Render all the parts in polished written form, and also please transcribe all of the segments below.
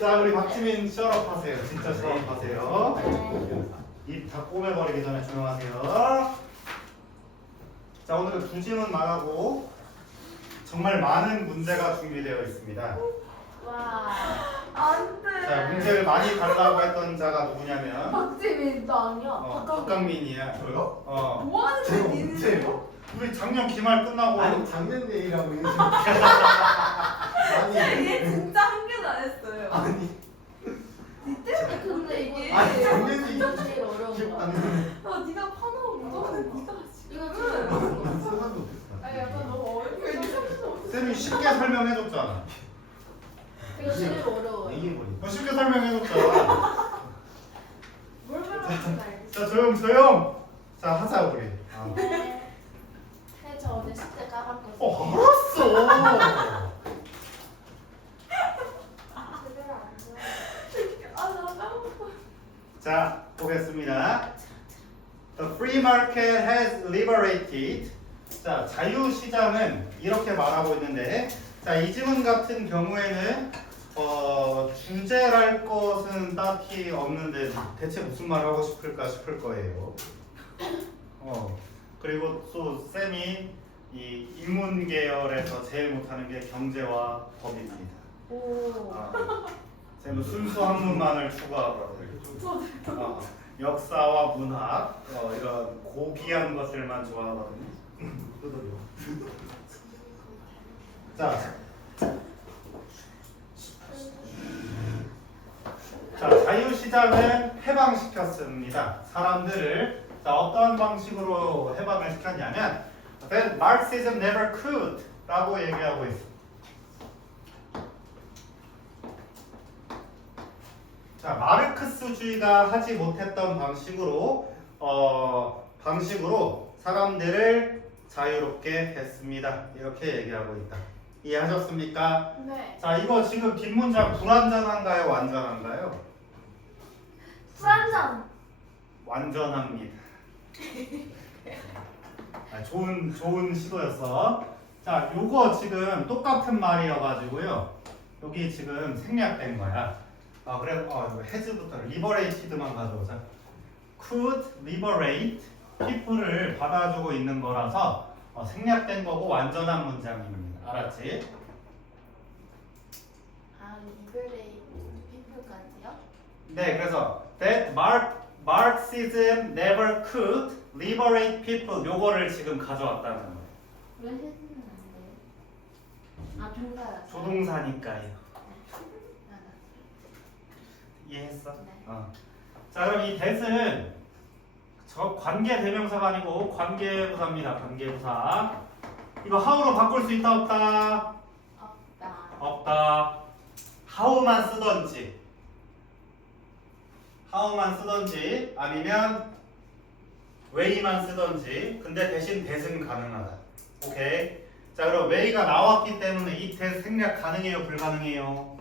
자, 우리 박지민 셔럽 하세요. 진짜 셔럽 하세요. 입 다 꼬매버리기 전에 조용하세요. 자, 오늘은 두 질문 말하고 정말 많은 문제가 준비되어 있습니다. 와. 안 돼. 자, 문제를 많이 달라고 했던 자가 누구냐면 박지민 너 아니야? 박강민이야. 저요? 뭐 하는 제가 거야 니는? 언제요? 우리 작년 기말 끝나고 아니 작년 내일하고 이게 지금 얘 진짜 한 개도 안 했어요. 아니 니 때문에 근데 이거 아니, 작년에 이거 제일 어려운 기억 거야. 안 나요. 네가 파놓은 무조건 네가 이거 지금. 제일 어려운 거야. 난 상관도 없었어. 아니 약간 너무 어렵게 생각해서. 쌤이 쉽게 설명해줬잖아. 이거 제일 어려워요. 얘기해버리. 쉽게 설명해줬잖아. 뭘 말하는지 알겠어. 자, 조용. 자, 하자 우리. 네. 저 어제 숙제 까먹었어요. 알았어. 제대로 안 돼. 아나 까먹어. 자, 보겠습니다. The free market has liberated. 자, 자유시장은 이렇게 말하고 있는데, 자, 이 지문 같은 경우에는 주제랄 것은 딱히 없는데 대체 무슨 말 하고 싶을까 싶을 거예요. 그리고 또 쌤이 이 인문 계열에서 제일 못하는 게 경제와 법입니다. 오. 쌤은 순수 학문만을 추구하거든요. 역사와 문학 이런 고귀한 것들만 좋아하거든요. 자, 자유시장은 해방시켰습니다. 사람들을 자, 어떤 방식으로 해방을 시켰냐면 That Marxism never could 라고 얘기하고 있습니다. 자, 마르크스주의가 하지 못했던 방식으로 사람들을 자유롭게 했습니다. 이렇게 얘기하고 있다. 이해하셨습니까? 네. 자, 이거 지금 뒷문장 불완전한가요? 완전한가요? 불안정. 완전합니다. 좋은 시도였어. 자, 요거 지금 똑같은 말이어가지고요. 여기 지금 생략된 거야. 그래, 이거 has부터 liberated만 가져오자. could liberate people's 받아주고 있는 거라서 생략된 거고 완전한 문장입니다. 알았지? 아, 리베레이 피플까지요? 네, 그래서 that Marxism never could liberate people 요거를 지금 가져왔다는 거예요. 왜 해주면 안 돼요? 아, 종사요. 조동사니까요. 이해했어? 네. 자, 그럼 이 that은 저 관계 대명사가 아니고 관계부사입니다. 관계부사. 이거 how로 바꿀 수 있다 없다? 없다. 없다. how만 쓰던지 아니면 way만 쓰던지. 근데 대신 that은 가능하다. 오케이. 자, 그럼 way가 나왔기 때문에 이 that 생략 가능해요? 불가능해요?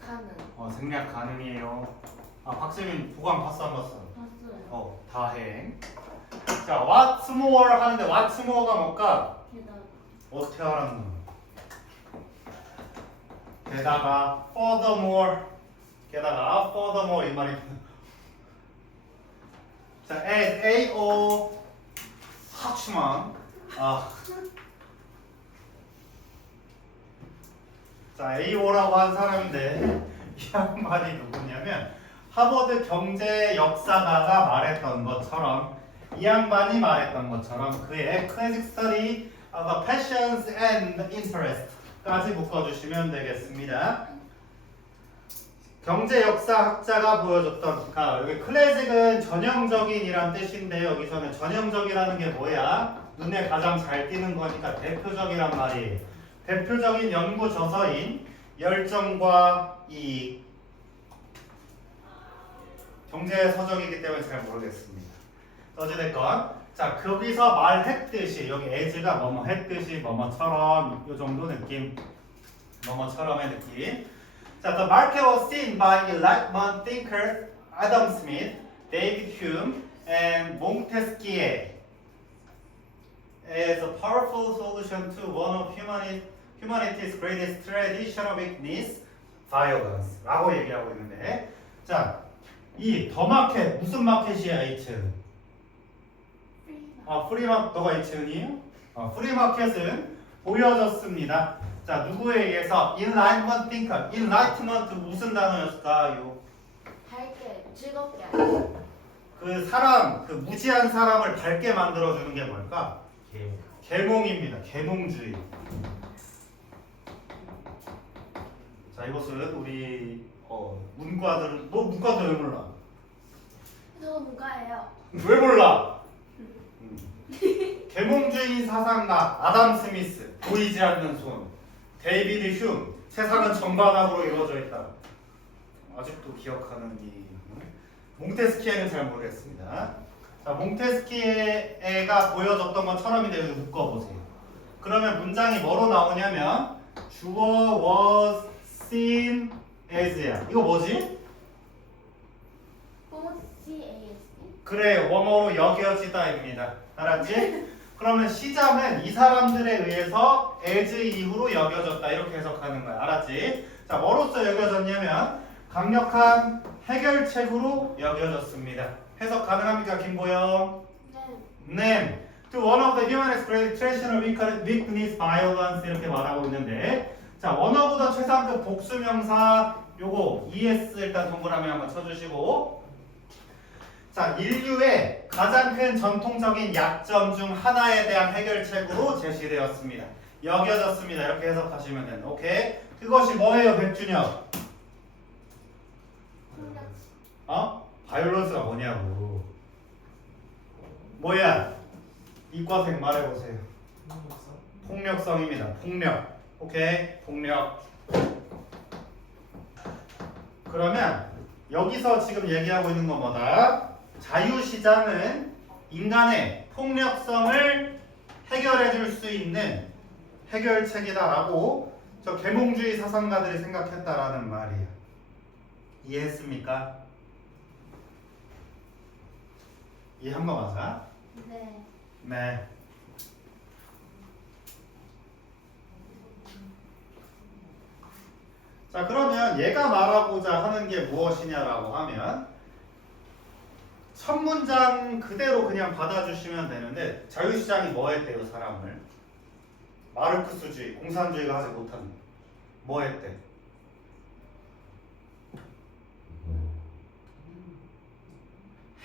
가는. 생략 가능해요. 박세민 보강 봤어 안 봤어? 봤어요. 다행. 자, what's more 하는데 what's more가 뭘까? 게다가. 어떻게 하라는 거야? 게다가 furthermore 이 말이. 자, as AO 하추만. 자, AO라고 한 사람인데 이 양반이 누구냐면 하버드 경제 역사가가 말했던 것처럼 이 양반이 말했던 것처럼 그의 Classic Study of the Passions and Interest까지 묶어주시면 되겠습니다. 경제 역사학자가 보여줬던 여기 클래식은 전형적인이란 뜻인데 여기서는 전형적이라는 게 뭐야? 눈에 가장 잘 띄는 거니까 대표적이란 말이에요. 대표적인 연구 저서인 열정과 이익 경제 서적이기 때문에 잘 모르겠습니다. 어찌됐건 자, 거기서 말했듯이 여기 as가 뭐뭐 했듯이 뭐뭐처럼 이 정도 느낌 뭐뭐처럼의 느낌. 자, the market was seen by Enlightenment thinkers Adam Smith, David Hume, and Montesquieu as a powerful solution to one of humanity's greatest traditional weakness, violence 라고 얘기하고 있는데 자, 이 더 마켓 무슨 마켓이야 H는? 프리마켓 너가 H은이에요? 프리마켓은 보여졌습니다. 자, 누구에 의해서? Enlightenment thinker. Enlightenment 무슨 단어였을까요? 밝게 즐겁게 하죠. 그 사람, 그 무지한 사람을 밝게 만들어주는 게 뭘까? 계몽입니다. 계몽주의. 자, 이것은 우리 문과들은 너 문과도 왜 몰라? 저도 문과예요. 왜 몰라? 계몽주의 사상가 아담 스미스, 보이지 않는 손, 데이비드 휴, 세상은 정반합으로 이루어져 있다. 아직도 기억하는 이 몽테스키에는 잘 모르겠습니다. 자, 몽테스키에가 보여줬던 것처럼인데 여기 묶어보세요. 그러면 문장이 뭐로 나오냐면 주어 was seen as야. 이거 뭐지? CASD? 그래, 원어로 여겨지다입니다. 알았지? 그러면 시작은 이 사람들에 의해서 as 이후로 여겨졌다 이렇게 해석하는 거야. 알았지? 자, 뭐로써 여겨졌냐면 강력한 해결책으로 여겨졌습니다. 해석 가능합니까, 김보영? 네. 네. To one of the humanist great traditional weakness, violence 이렇게 말하고 있는데, 자, one of the 최상급 복수명사 요거 ES 일단 동그라미 한번 쳐주시고, 자, 인류의 가장 큰 전통적인 약점 중 하나에 대한 해결책으로 제시되었습니다. 여겨졌습니다. 이렇게 해석하시면 됩니다. 오케이? 그것이 뭐예요, 백준혁? 바이올런스가 뭐냐고. 뭐야? 이과생 말해보세요. 폭력성입니다. 폭력. 오케이? 폭력. 그러면 여기서 지금 얘기하고 있는 건 뭐다? 자유시장은 인간의 폭력성을 해결해 줄 수 있는 해결책이다라고 저 계몽주의 사상가들이 생각했다라는 말이에요. 이해했습니까? 이해한 거 맞아? 네. 네. 자, 그러면 얘가 말하고자 하는 게 무엇이냐라고 하면 첫 문장 그대로 그냥 받아주시면 되는데 자유시장이 뭐 했대요, 사람을? 마르크스주의, 공산주의가 하지 못한 뭐 했대?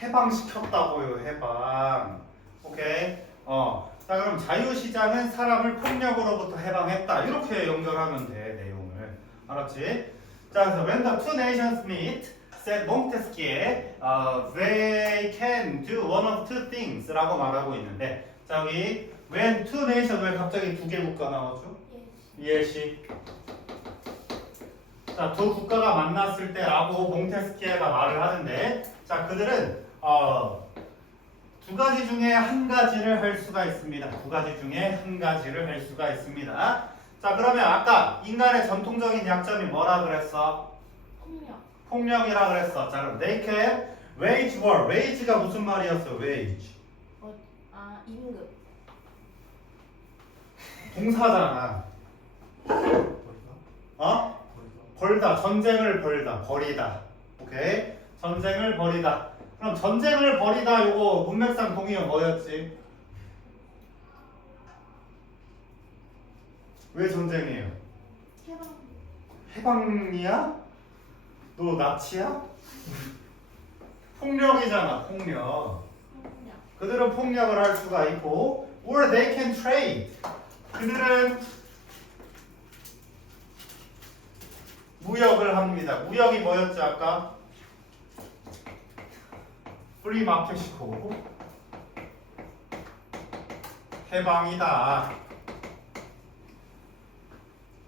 해방시켰다고요, 해방. 오케이? 자, 그럼 자유시장은 사람을 폭력으로부터 해방했다. 이렇게 연결하면 돼, 내용을. 알았지? 자, 그래서 when the two nations meet, said Montesquieu, they can do one of two things 라고 말하고 있는데, 자, 여기 when two nations, 왜 갑자기 두 개 국가 나왔죠? 예시. 자, 두 국가가 만났을 때라고 몽테스키에가 말을 하는데, 자, 그들은 두 가지 중에 한 가지를 할 수가 있습니다. 두 가지 중에 한 가지를 할 수가 있습니다. 자, 그러면 아까 인간의 전통적인 약점이 뭐라 그랬어? 폭력. 폭력이라 그랬어. 자, 그럼 they can wage war. wage가 무슨 말이었어? wage. 임금. 동사잖아. 벌다. 전쟁을 벌다. 벌이다. 오케이? 전쟁을 벌이다. 그럼 전쟁을 벌이다 요거 문맥상 동의어 뭐였지? 왜 전쟁이에요? 해방. 해방이야? 너 나치야? 폭력이잖아, 폭력. 폭력. 그들은 폭력을 할 수가 있고, or they can trade. 그들은 무역을 합니다. 무역이 뭐였지 아까? 프리 마켓이고 해방이다.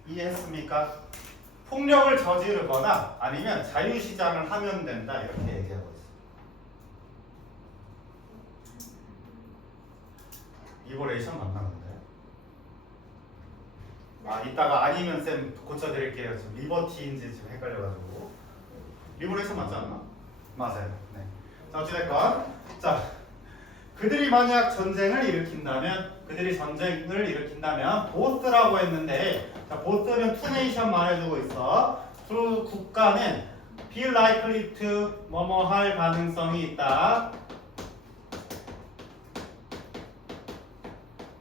이해했습니까? 폭력을 저지르거나 아니면 자유시장을 하면 된다 이렇게 얘기하고 있어요. 리버레이션 맞나 본데? 이따가 아니면 쌤 고쳐드릴게요. 지금 리버티인지 지금 헷갈려가지고. 리버레이션 맞지 않나? 맞아요. 네. 자, 어찌됐건 자, 그들이 만약 전쟁을 일으킨다면 보스라고 했는데 자, 보스는 투 네이션 말해주고 있어. 두 국가는 be likely to 뭐뭐 할 가능성이 있다.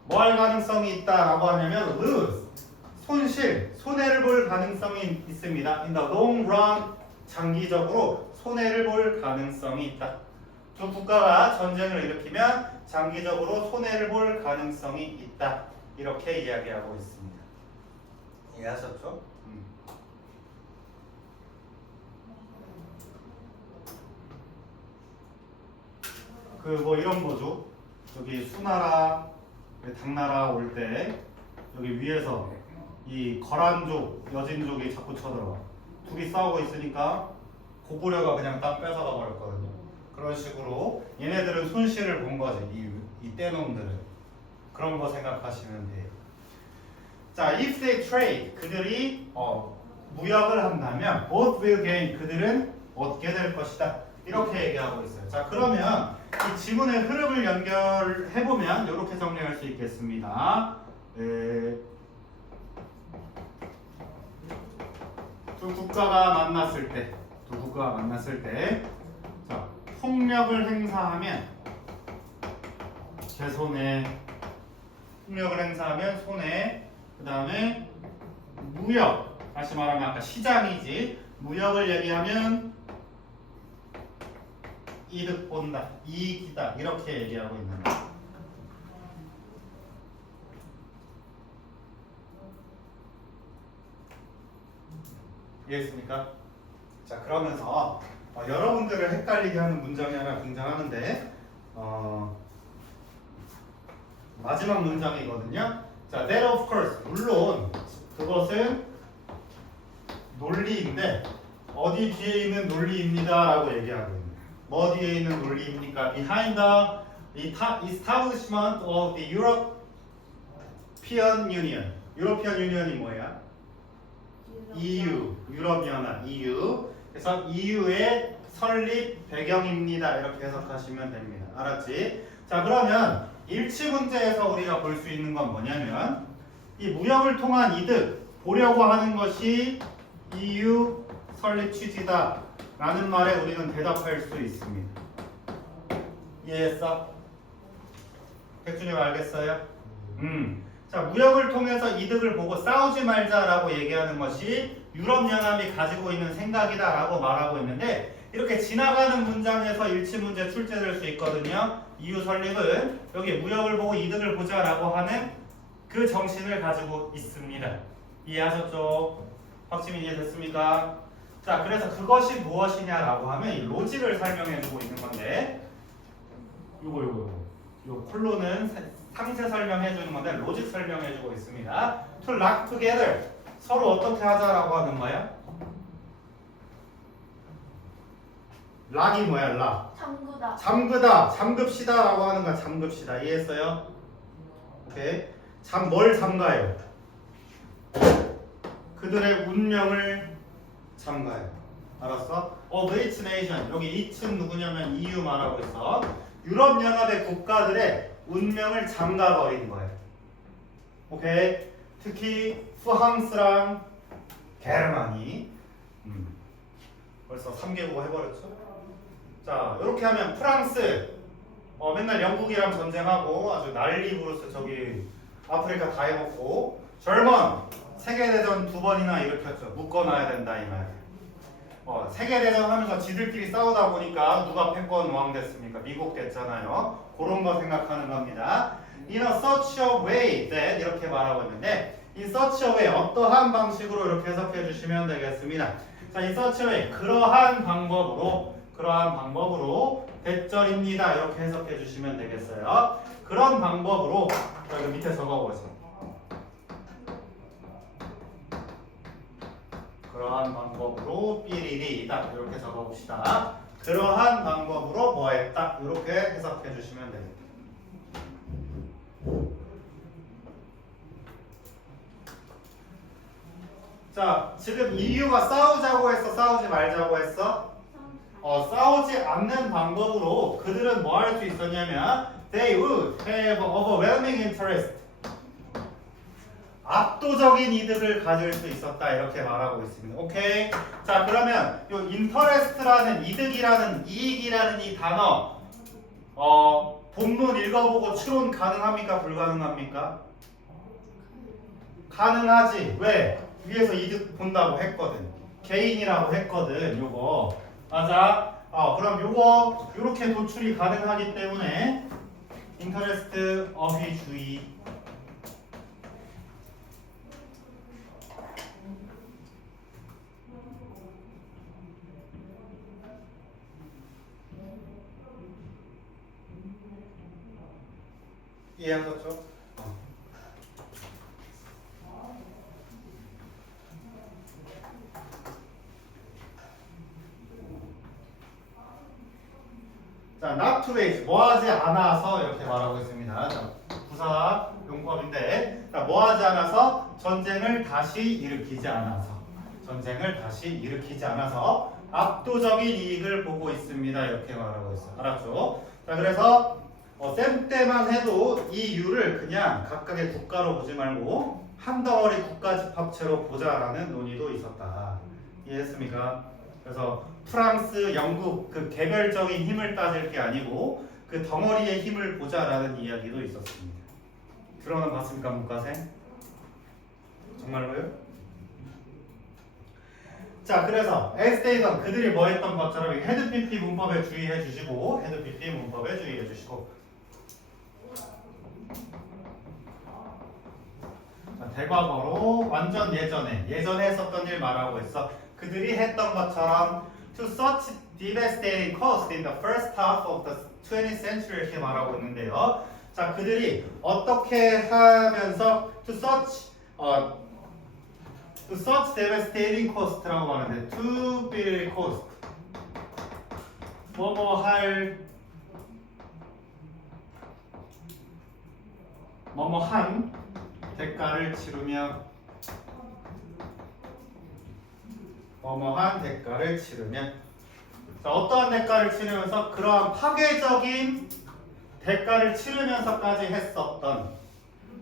뭐 할 가능성이 있다라고 하냐면 lose 손해를 볼 가능성이 있습니다. in the long run 장기적으로 손해를 볼 가능성이 있다. 두 국가가 전쟁을 일으키면 장기적으로 손해를 볼 가능성이 있다. 이렇게 이야기하고 있습니다. 이해하셨죠? 그 뭐 이런 거죠. 여기 수나라, 당나라 올 때 여기 위에서 이 거란족, 여진족이 자꾸 쳐들어와. 둘이 싸우고 있으니까 고구려가 그냥 딱 뺏어가 버렸거든요. 그런 식으로 얘네들은 손실을 본 거지. 이 떼놈들은. 그런 거 생각하시면 돼요. 자, if they trade 그들이 무역을 한다면 both will gain 그들은 얻게 될 것이다. 이렇게 얘기하고 있어요. 자, 그러면 이 지문의 흐름을 연결해 보면 이렇게 정리할 수 있겠습니다. 두 국가가 만났을 때, 자, 폭력을 행사하면 손해, 그 다음에 무역, 다시 말하면 아까 시장이지, 무역을 얘기하면 이득 본다, 이익이다, 이렇게 얘기하고 있는 거야. 이해했습니까? 자, 그러면서 여러분들을 헷갈리게 하는 문장이 하나 등장하는데 마지막 문장이거든요. 자, that of course 물론 그것은 논리인데 어디 뒤에 있는 논리입니다라고 얘기하고 있는. 뭐 뒤에 있는 논리입니까? Behind the establishment of the European Union. European Union이 뭐야? EU, 유럽연합, EU. 그래서 EU의 설립 배경입니다. 이렇게 해석하시면 됩니다. 알았지? 자, 그러면 일치 문제에서 우리가 볼 수 있는 건 뭐냐면 이 무역을 통한 이득 보려고 하는 것이 EU 설립 취지다 라는 말에 우리는 대답할 수 있습니다. 이해했어? 백준이 알겠어요? 자, 무역을 통해서 이득을 보고 싸우지 말자라고 얘기하는 것이 유럽연합이 가지고 있는 생각이다라고 말하고 있는데 이렇게 지나가는 문장에서 일치 문제 출제될 수 있거든요. EU 설립은 여기 무역을 보고 이득을 보자라고 하는 그 정신을 가지고 있습니다. 이해하셨죠? 확실히 이해됐습니까? 자, 그래서 그것이 무엇이냐라고 하면 이 로직을 설명해주고 있는 건데 요 콜론은 상세 설명해주는 건데 로직 설명해주고 있습니다. To lock together 서로 어떻게 하자라고 하는 거야? 락이 뭐야? 락 잠그다. 잠그다, 잠급시다라고 하는 거야. 잠급시다. 이해했어요? 오케이. 뭘 잠가요? 그들의 운명을 잠가요. 알았어? Of each nation. 여기 each는 누구냐면 EU 말하고 있어. 유럽연합의 국가들의 운명을 잠가버린 거예요. 오케이? 특히 프랑스랑 게르만이 벌써 3개국 해버렸죠? 자, 이렇게 하면 프랑스 맨날 영국이랑 전쟁하고 아주 난리 부르스 저기 아프리카 다 해먹고 절먼 세계대전 2번이나 일으켰죠. 묶어놔야 된다 이 말. 세계대전 하면서 지들끼리 싸우다 보니까 누가 패권 왕 됐습니까? 미국 됐잖아요. 그런 거 생각하는 겁니다. In a such a way that 이렇게 말하고 있는데 in such a way 어떠한 방식으로 이렇게 해석해 주시면 되겠습니다. 자, in such a way 그러한 방법으로 대절입니다. 이렇게 해석해 주시면 되겠어요. 그런 방법으로 여기 밑에 적어보세요. 그러한 방법으로 삐리리다 이렇게 적어봅시다. 그러한 방법으로 뭐 했다 이렇게 해석해 주시면 됩니다. 자, 지금 EU가 싸우자고 했어? 싸우지 말자고 했어? 싸우지 않는 방법으로 그들은 뭐 할 수 있었냐면 They would have overwhelming interest. 압도적인 이득을 가질 수 있었다 이렇게 말하고 있습니다. 오케이. 자 그러면 요 interest라는 이득이라는 이익이라는 이 단어 본문 읽어보고 추론 가능합니까? 불가능합니까? 가능하지. 왜? 위에서 이득 본다고 했거든. 개인이라고 했거든. 요거 맞아. 그럼 요거 요렇게 도출이 가능하기 때문에 interest 어휘주의. 이해하셨죠? 자, not to raise, 뭐하지 않아서 이렇게 말하고 있습니다. 자, 부사 용법인데, 자, 뭐하지 않아서 전쟁을 다시 일으키지 않아서, 압도적인 이익을 보고 있습니다. 이렇게 말하고 있어요. 알았죠? 자, 그래서 셈 때만 해도 이 U를 그냥 각각의 국가로 보지 말고 한 덩어리 국가집합체로 보자라는 논의도 있었다. 이해했습니까? 그래서 프랑스, 영국 그 개별적인 힘을 따질 게 아니고 그 덩어리의 힘을 보자라는 이야기도 있었습니다. 들어는 봤습니까, 문과생? 정말로요? 자, 그래서 as they done 그들이 뭐 했던 것처럼 헤드 PP 문법에 주의해 주시고 헤드 PP 문법에 주의해 주시고 자, 대과거로 완전 예전에 했었던 일 말하고 있어. 그들이 했던 것처럼 to such devastating cost in the first half of the 20th century 이렇게 말하고 있는데요. 자, 그들이 어떻게 하면서 to such devastating cost라고 말하는데 to be cost 뭐뭐한 대가를 치르며 자, 어떠한 대가를 치르면서 그러한 파괴적인 대가를 치르면서까지 했었던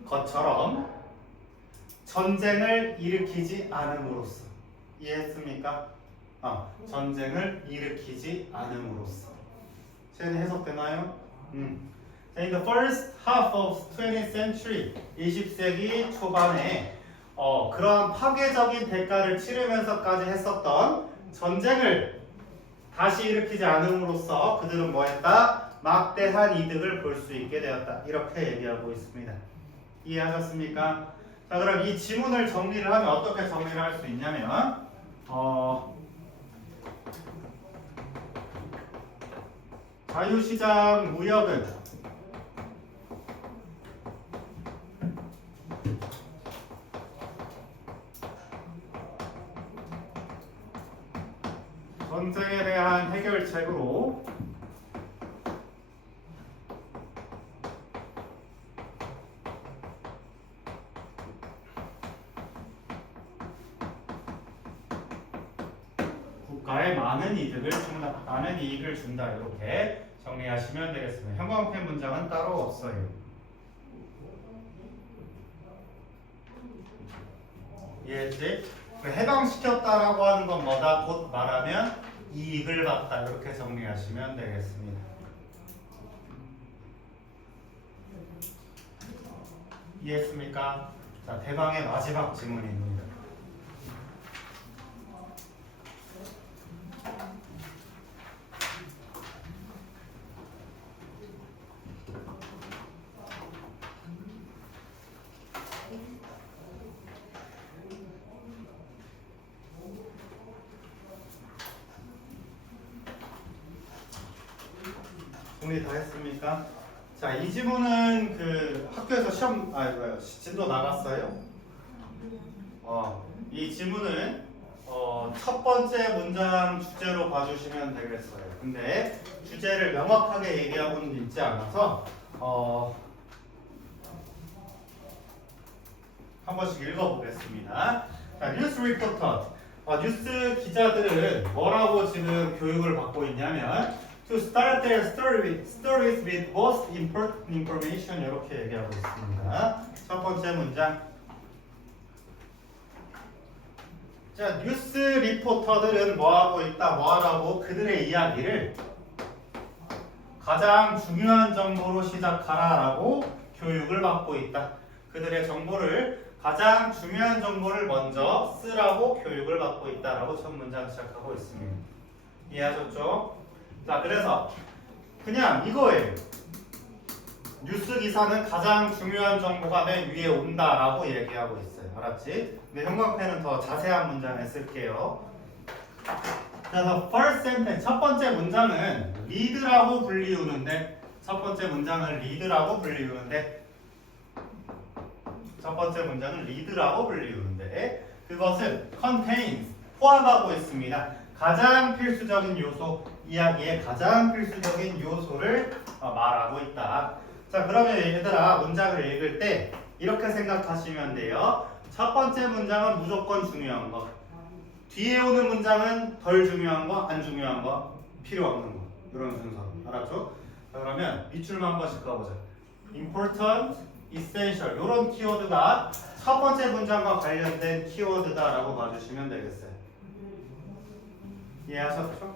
것처럼 전쟁을 일으키지 않음으로써 이해했습니까? 전쟁을 일으키지 않음으로써 쟤는 해석되나요? In the first half of 20th century 20세기 초반에 그러한 파괴적인 대가를 치르면서까지 했었던 전쟁을 다시 일으키지 않음으로써 그들은 뭐했다? 막대한 이득을 볼 수 있게 되었다. 이렇게 얘기하고 있습니다. 이해하셨습니까? 자, 그럼 이 지문을 정리를 하면 어떻게 정리를 할 수 있냐면 자유시장 무역은 전쟁에 대한 해결책으로 국가에 많은 이익을 준다 이렇게 정리하시면 되겠습니다. 형광펜 문장은 따로 없어요. 이해했지? 해방시켰다라고 하는 건 뭐다? 곧 말하면 이익을 봤다 이렇게 정리하시면 되겠습니다. 이해했습니까? 자, 대강의 마지막 지문입니다. 정리 다 했습니까? 자, 이 지문은 그 학교에서 진도 나갔어요. 이 지문은 첫 번째 문장 주제로 봐주시면 되겠어요. 근데 주제를 명확하게 얘기하고는 있지 않아서 한 번씩 읽어보겠습니다. 자, 뉴스 리포터. 뉴스 기자들은 뭐라고 지금 교육을 받고 있냐면 to to start their stories with most important information 이렇게 얘기하고 있습니다. 첫 번째 문장. 자, 뉴스 리포터들은 뭐하고 있다, 뭐하라고 그들의 이야기를 가장 중요한 정보로 시작하라라고 교육을 받고 있다. 그들의 정보를 가장 중요한 정보를 먼저 쓰라고 교육을 받고 있다라고 첫 문장 시작하고 있습니다. 이해하셨죠? 자, 그래서 그냥 이거예요. 뉴스 기사는 가장 중요한 정보가 맨 위에 온다라고 얘기하고 있어요. 알았지? 근데 형광펜은 더 자세한 문장을 쓸게요. 그래서 first sentence 첫 번째 문장은 lead라고 불리우는데 첫 번째 문장은 lead라고 불리우는데 그것은 contains 포함하고 있습니다. 가장 필수적인 요소, 이야기의 가장 필수적인 요소를 말하고 있다. 자, 그러면 얘들아 문장을 읽을 때 이렇게 생각하시면 돼요. 첫 번째 문장은 무조건 중요한 거, 뒤에 오는 문장은 덜 중요한 거, 안 중요한 거, 필요 없는 거, 이런 순서. 알았죠? 자, 그러면 밑줄만 한 번씩 가보자. important, essential 이런 키워드가 첫 번째 문장과 관련된 키워드다라고 봐주시면 되겠어요. 이해하셨죠?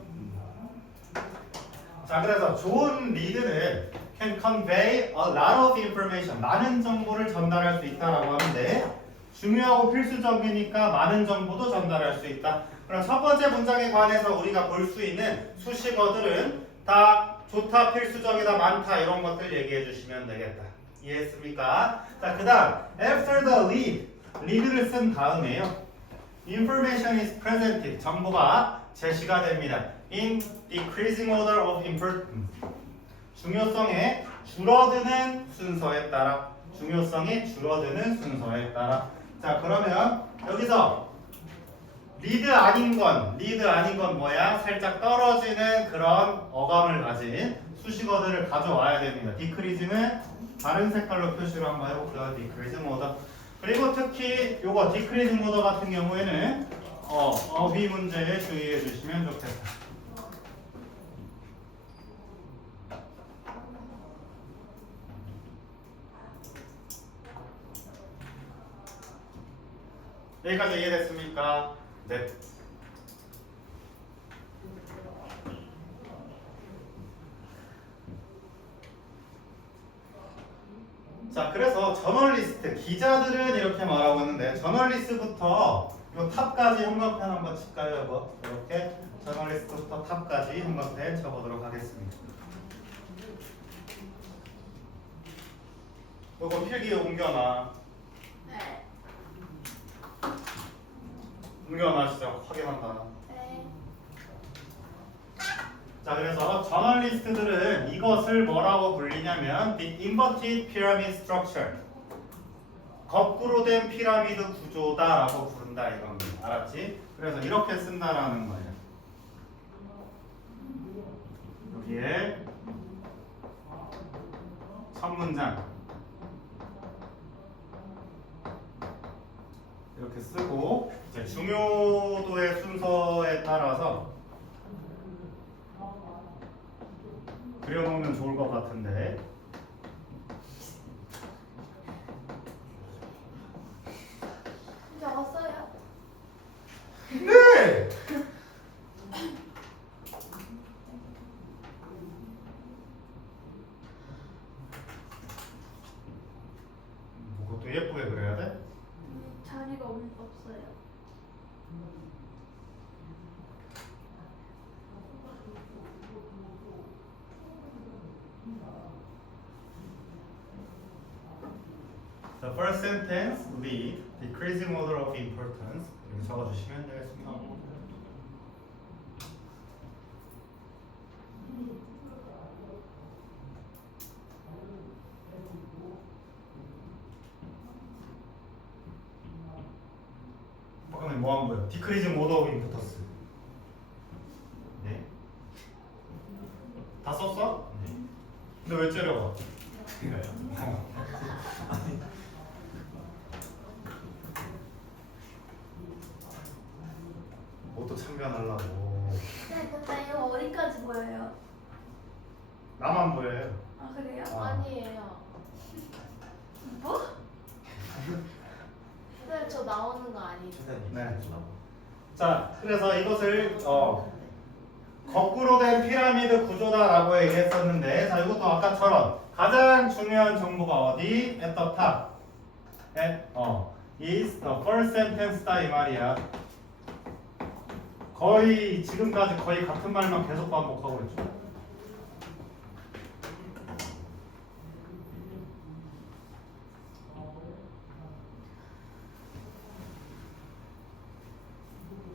자, 그래서 좋은 리드는 can convey a lot of information 많은 정보를 전달할 수 있다라고 하는데 중요하고 필수적이니까 많은 정보도 전달할 수 있다. 그럼 첫 번째 문장에 관해서 우리가 볼 수 있는 수식어들은 다 좋다, 필수적이다, 많다 이런 것들 얘기해 주시면 되겠다. 이해했습니까? 자, 그 다음 after the lead lead를 쓴 다음에요 information is presented 정보가 제시가 됩니다. in decreasing order of importance 중요성의 줄어드는 순서에 따라 자, 그러면 여기서 리드 아닌 건 뭐야? 살짝 떨어지는 그런 어감을 가진 수식어들을 가져와야 됩니다. decreasing은 다른 색깔로 표시를 한번 해볼게요. decreasing order. 그리고 특히 요거 decreasing order 같은 경우에는 어휘 문제에 주의해 주시면 좋겠다. 여기까지 이해됐습니까? 네. 자, 그래서 저널리스트, 기자들은 이렇게 말하고 있는데 저널리스트부터 요 탑까지 형광펜 한번 칠까요? 이거 이렇게 저널리스트부터 탑까지 형광펜 쳐보도록 하겠습니다. 요거 필기에 옮겨놔. 네. 옮겨놔 진짜 확인한다. 네. 자, 그래서 저널리스트들은 이것을 뭐라고 불리냐면 the inverted pyramid structure 거꾸로 된 피라미드 구조다라고 부른다 이겁니다. 알았지? 그래서 이렇게 쓴다라는 거예요. 여기에 첫 문장 이렇게 쓰고 이제 중요도의 순서에 따라서 그려놓으면 좋을 것 같은데 적었어요. 네! 그것도 예쁘게 그려야 돼? 자리가 없어요. The first sentence lead decreasing order of importance 이렇게 적어주시면 되겠습니다. 잠깐만 뭐 한 거예요? decreasing order of importance. 네. 다 썼어? 네. 근데 왜 째려봐? 뭐또 참견하려고. 네, 근데 이거 어디까지 보여요? 나만 보여요. 아 그래요? 아니에요. 뭐? 네, 저 나오는 거 아니죠? 네. 자, 그래서 이것을 거꾸로 된 피라미드 구조다라고 얘기했었는데, 자, 이것도 아까처럼 가장 중요한 정보가 어디? at the top. is the first sentence다 이 말이야. 거의 지금까지 거의 같은 말만 계속 반복하고 있죠.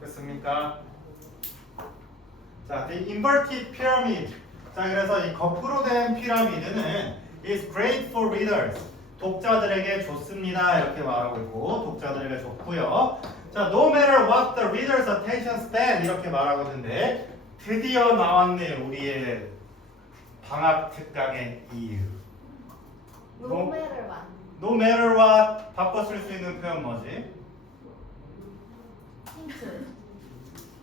됐습니까? 자, the inverted pyramid. 자, 그래서 이 거꾸로 된 피라미드는 is great for readers. 독자들에게 좋습니다. 이렇게 말하고 있고, 독자들에게 좋고요. 자, no matter what the reader's attention span 이렇게 말하고 있는데 드디어 나왔네요. 우리의 방학 특강의 이유. 노매를 만. No matter what 바꿔 쓸 수 있는 표현 뭐지? 힌트.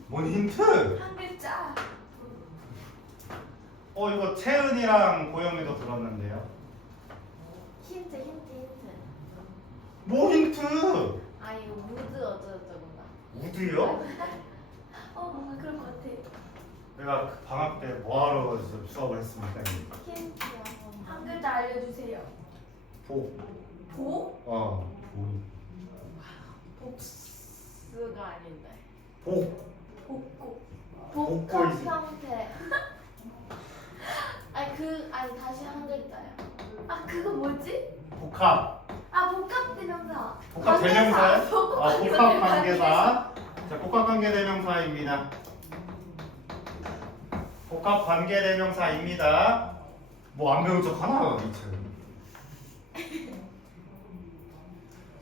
뭔 힌트? 한 글자. 이거 채은이랑 고영이도 들었는데요. 힌트. 뭐 힌트? 아니 무드 어쩌고저쩌구나. 우드요? 뭔가 그럴 것 같아. 내가 그 방학 때 뭐하러 수업을 했습니까? 힌트 한번. 한 글자 알려주세요. 복. 보? 복수가 아닌데. 복. 복고. 복고 복합 있- 형태. 아니 다시 한 글자요. 아 그거 뭐지? 복합. 아 복합 대명사. 복합 대명사요? 복합 복합 관계사. 자, 복합 관계 대명사입니다. 복합 관계 대명사입니다. 뭐 안 배운 척 하나 이제.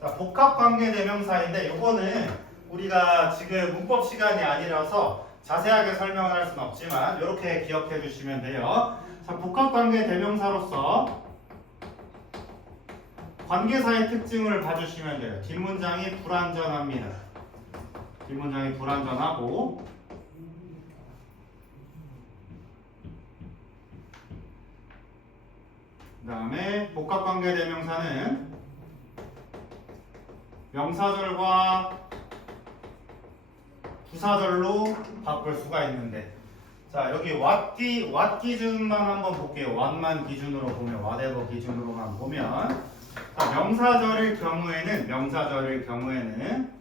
자, 복합 관계 대명사인데 요거는 우리가 지금 문법 시간이 아니라서 자세하게 설명을 할 수는 없지만 이렇게 기억해 주시면 돼요. 자, 복합 관계 대명사로서 관계사의 특징을 봐주시면 돼요. 뒷문장이 불완전합니다. 뒷문장이 불완전하고 그 다음에 복합관계 대명사는 명사절과 부사절로 바꿀 수가 있는데 자 여기 what 기준만 한번 볼게요. what만 기준으로 보면 whatever 기준으로만 보면 자, 명사절일 경우에는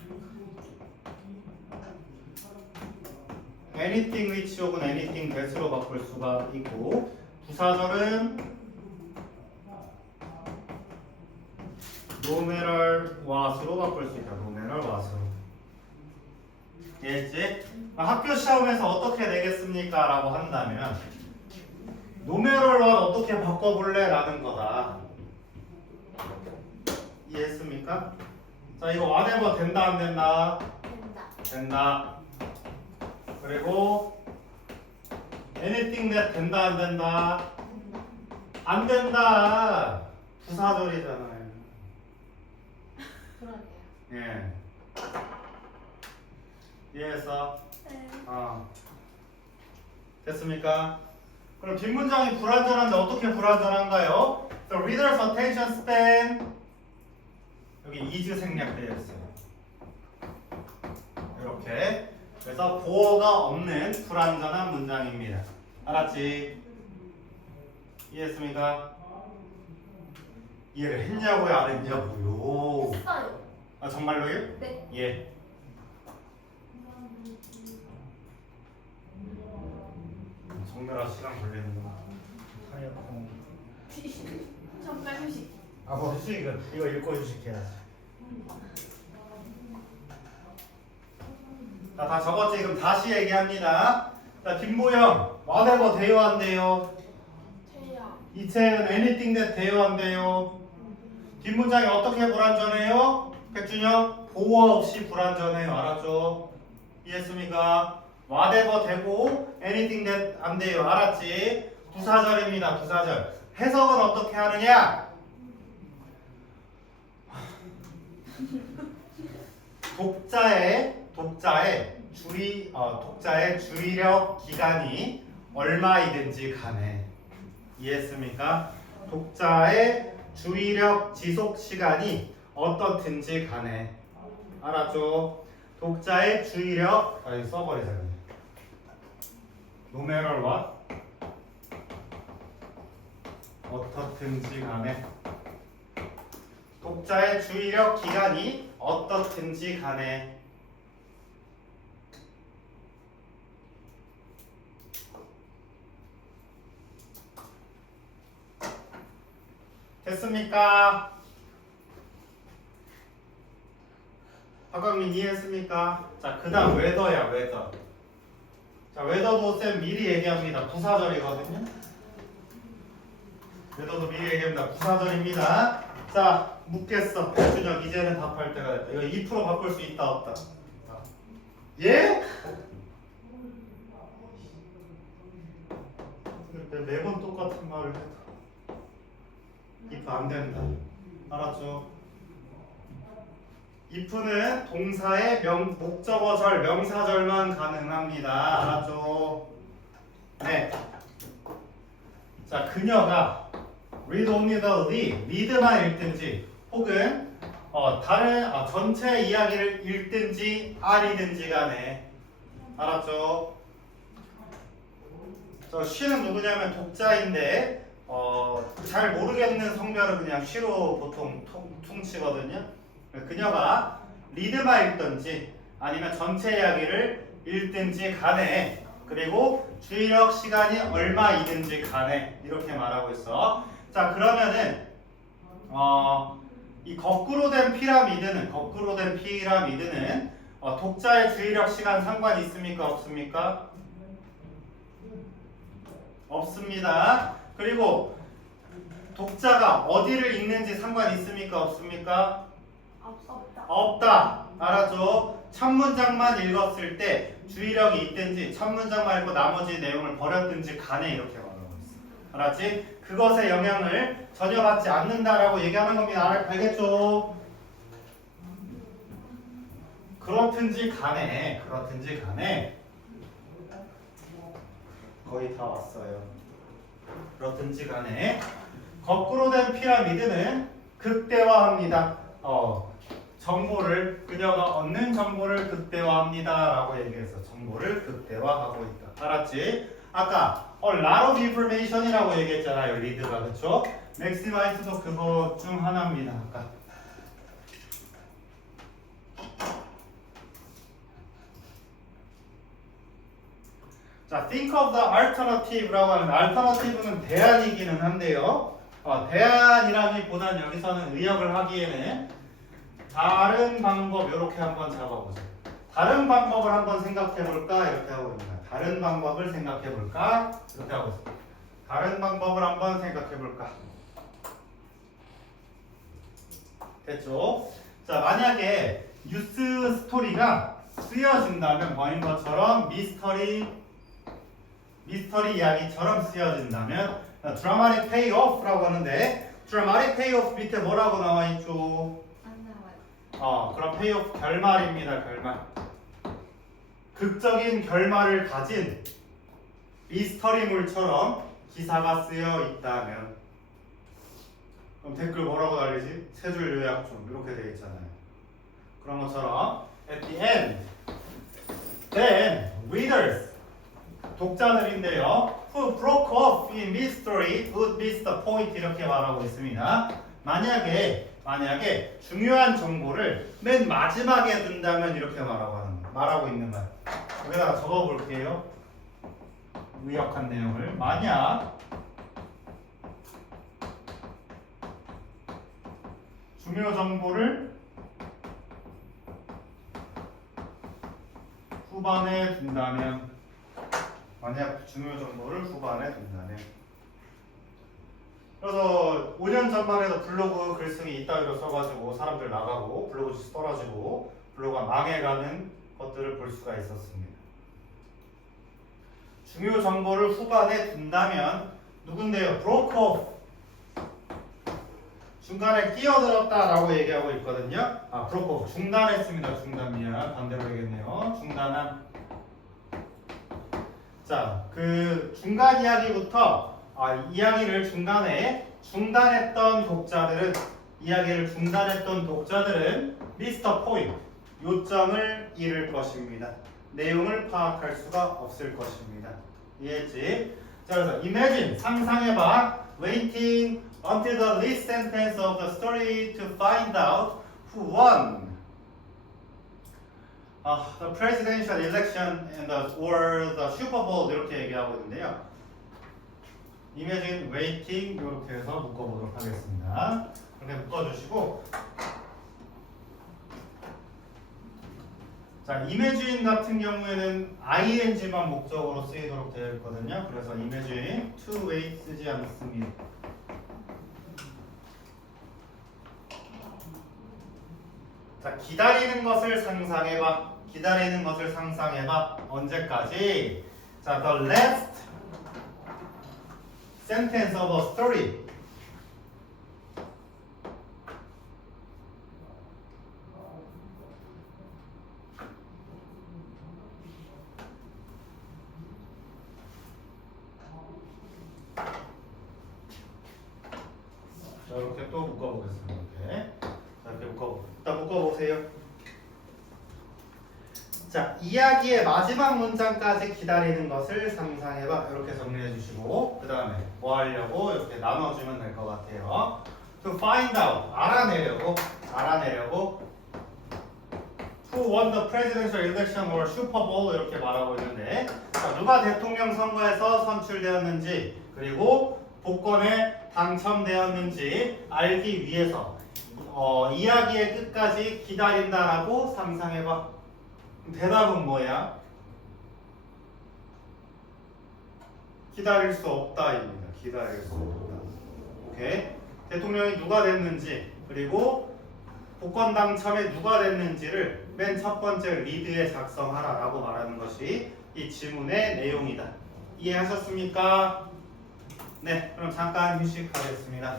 anything which 혹은 anything that으로 바꿀 수가 있고 부사절은 no matter what으로 바꿀 수 있다. no matter what으로. 이해했지? 학교 시험에서 어떻게 내겠습니까? 라고 한다면 no matter what 어떻게 바꿔볼래? 라는 거다. 이해했습니까? 자 이거 whatever 된다 안 된다? 된다. 된다. 그리고 anything that 된다 안 된다? 안 된다. 부사절이잖아요. 그러게요. 예. 이해했어? 네. 됐습니까? 그럼 뒷문장이 불완전한데 어떻게 불완전한가요? The reader's attention span 여기 is 생략되어 있어요. 이렇게 그래서 보어가 없는 불완전한 문장입니다. 알았지? 이해했습니까? 이해를 했냐고요? 안 했냐고요? 했어요. 아 정말로요? 네. 예. 정렬아 시간 걸리는구나. 정말 휴식. 뭐 이거 읽고 휴식해야지. 자, 다 적었지? 그럼 다시 얘기합니다. 자, 김보영, whatever 대여한대요. 태양. 이채은, anything that 대여한대요. 뒷문장이 어떻게 불완전해요? 백준영, 보어 없이 불완전해요. 알았죠? 이해했습니까? whatever 되고 anything that 안 돼요. 알았지? 부사절입니다. 부사절. 해석은 어떻게 하느냐? 독자의 주의력 기간이 얼마이든지 간에 이해했습니까? 독자의 주의력 지속 시간이 어떻든지 간에 알았죠? 독자의 주의력 여기 써버리자. No matter what 어떻든지 간에 독자의 주의력 기간이 어떻든지 간에 됐습니까? 박광민 이해했습니까? 자, 그 다음 웨더야, 웨더. 자, 웨더도 쌤 미리 얘기합니다. 부사절이거든요. 웨더도 미리 얘기합니다. 부사절입니다. 자, 묻겠어. 준혁, 이제는 답할 때가 됐다. 이거 2% 바꿀 수 있다, 없다? 예? 매번 똑같은 말을 해도 if 안 된다. 알았죠? if는 동사의 목적어절, 명사절만 가능합니다. 알았죠? 네. 자, 그녀가 read only the lead, read만 읽든지 혹은 다른 전체 이야기를 읽든지 아리든지 간에 알았죠? 저 she는 누구냐면 독자인데 잘 모르겠는 성별은 그냥 she로 보통 퉁치거든요. 그녀가 리드만 읽든지 아니면 전체 이야기를 읽든지 간에 그리고 주의력 시간이 얼마이든지 간에 이렇게 말하고 있어. 자, 그러면은 이 거꾸로 된 피라미드는 독자의 주의력 시간 상관이 있습니까? 없습니까? 없습니다. 그리고 독자가 어디를 읽는지 상관이 있습니까? 없습니까? 없다. 없다. 알았죠? 첫 문장만 읽었을 때 주의력이 있든지 첫 문장만 읽고 나머지 내용을 버렸든지 간에 이렇게 말하고 있어. 알았지? 그것에 영향을 전혀 받지 않는다라고 얘기하는 겁니다. 알겠죠? 그렇든지 간에 거의 다 왔어요. 그렇든지 간에 거꾸로 된 피라미드는 극대화합니다. 정보를 그녀가 얻는 정보를 극대화합니다 라고 얘기해서 정보를 극대화하고 있다. 알았지? 아까 lot of information이라고 얘기했잖아요. 리드가. 그쵸? maximize도 그거 중 하나입니다. 아까 자, think of the alternative라고 하는 alternative는 대안이기는 한데요. 대안이라기보다는 여기서는 의역을 하기에는 다른 방법 이렇게 한번 잡아보죠. 다른 방법을 한번 생각해볼까 이렇게 하고 있습니다. 다른 방법을 생각해볼까 이렇게 하고 있습니다. 다른 방법을 한번 생각해볼까. 됐죠? 자, 만약에 뉴스 스토리가 쓰여진다면 뭐인 것처럼 미스터리 이야기처럼 쓰여진다면 드라마틱 페이오프라고 하는데 드라마틱 페이오프 밑에 뭐라고 나와있죠? 안 나와요. 그럼 페이오프 결말입니다. 결말. 극적인 결말을 가진 미스터리물처럼 기사가 쓰여 있다면 그럼 댓글 뭐라고 달리지? 세 줄 요약 좀 이렇게 되어 있잖아요. 그런 것처럼 at the end then readers 독자들인데요. Who broke off in mystery would miss the point 이렇게 말하고 있습니다. 만약에 중요한 정보를 맨 마지막에 둔다면 이렇게 말하고 있는 말. 여기다가 적어볼게요. 의역한 내용을. 만약 중요 정보를 후반에 둔다면 그래서 5년 전만 해도 블로그 글쓰기 이따위로 써가지고 사람들 나가고 블로그 주스 떨어지고 블로그가 망해가는 것들을 볼 수가 있었습니다. 중요 정보를 후반에 둔다면 누군데요? broke off 중간에 끼어들었다라고 얘기하고 있거든요. broke off 중단했습니다. 중단 반대로 얘기했네요. 중단한. 자, 그 중간 이야기부터 이야기를 중단했던 독자들은 미스터 포인트 요점을 잃을 것입니다. 내용을 파악할 수가 없을 것입니다. 이해했지? 자, 그래서 imagine 상상해봐. Waiting until the last sentence of the story to find out who won the presidential election or the Super Bowl 이렇게 얘기하고 있는데요. imagine, waiting 이렇게 해서 묶어보도록 하겠습니다. 이렇게 묶어주시고 자, imagine 같은 경우에는 ing만 목적으로 쓰이도록 되어 있거든요. 그래서 imagine to wait 쓰지 않습니다. 자, 기다리는 것을 상상해봐. 언제까지? 자, the last sentence of a story. 자, 이렇게 또 묶어보겠습니다. 이렇게. 자, 이렇게 일단 묶어보세요. 자, 이야기의 마지막 문장까지 기다리는 것을 상상해봐. 이렇게 정리해 주시고 그 다음에 뭐 하려고 이렇게 나눠주면 될 것 같아요. To find out, 알아내려고 Who won the presidential election or Super Bowl 이렇게 말하고 있는데 자, 누가 대통령 선거에서 선출되었는지 그리고 복권에 당첨되었는지 알기 위해서 이야기의 끝까지 기다린다라고 상상해봐. 대답은 뭐야? 기다릴 수 없다입니다. 기다릴 수 없다. 오케이. 대통령이 누가 됐는지 그리고 복권 당첨에 누가 됐는지를 맨 첫 번째 리드에 작성하라라고 말하는 것이 이 지문의 내용이다. 이해하셨습니까? 네, 그럼 잠깐 휴식하겠습니다.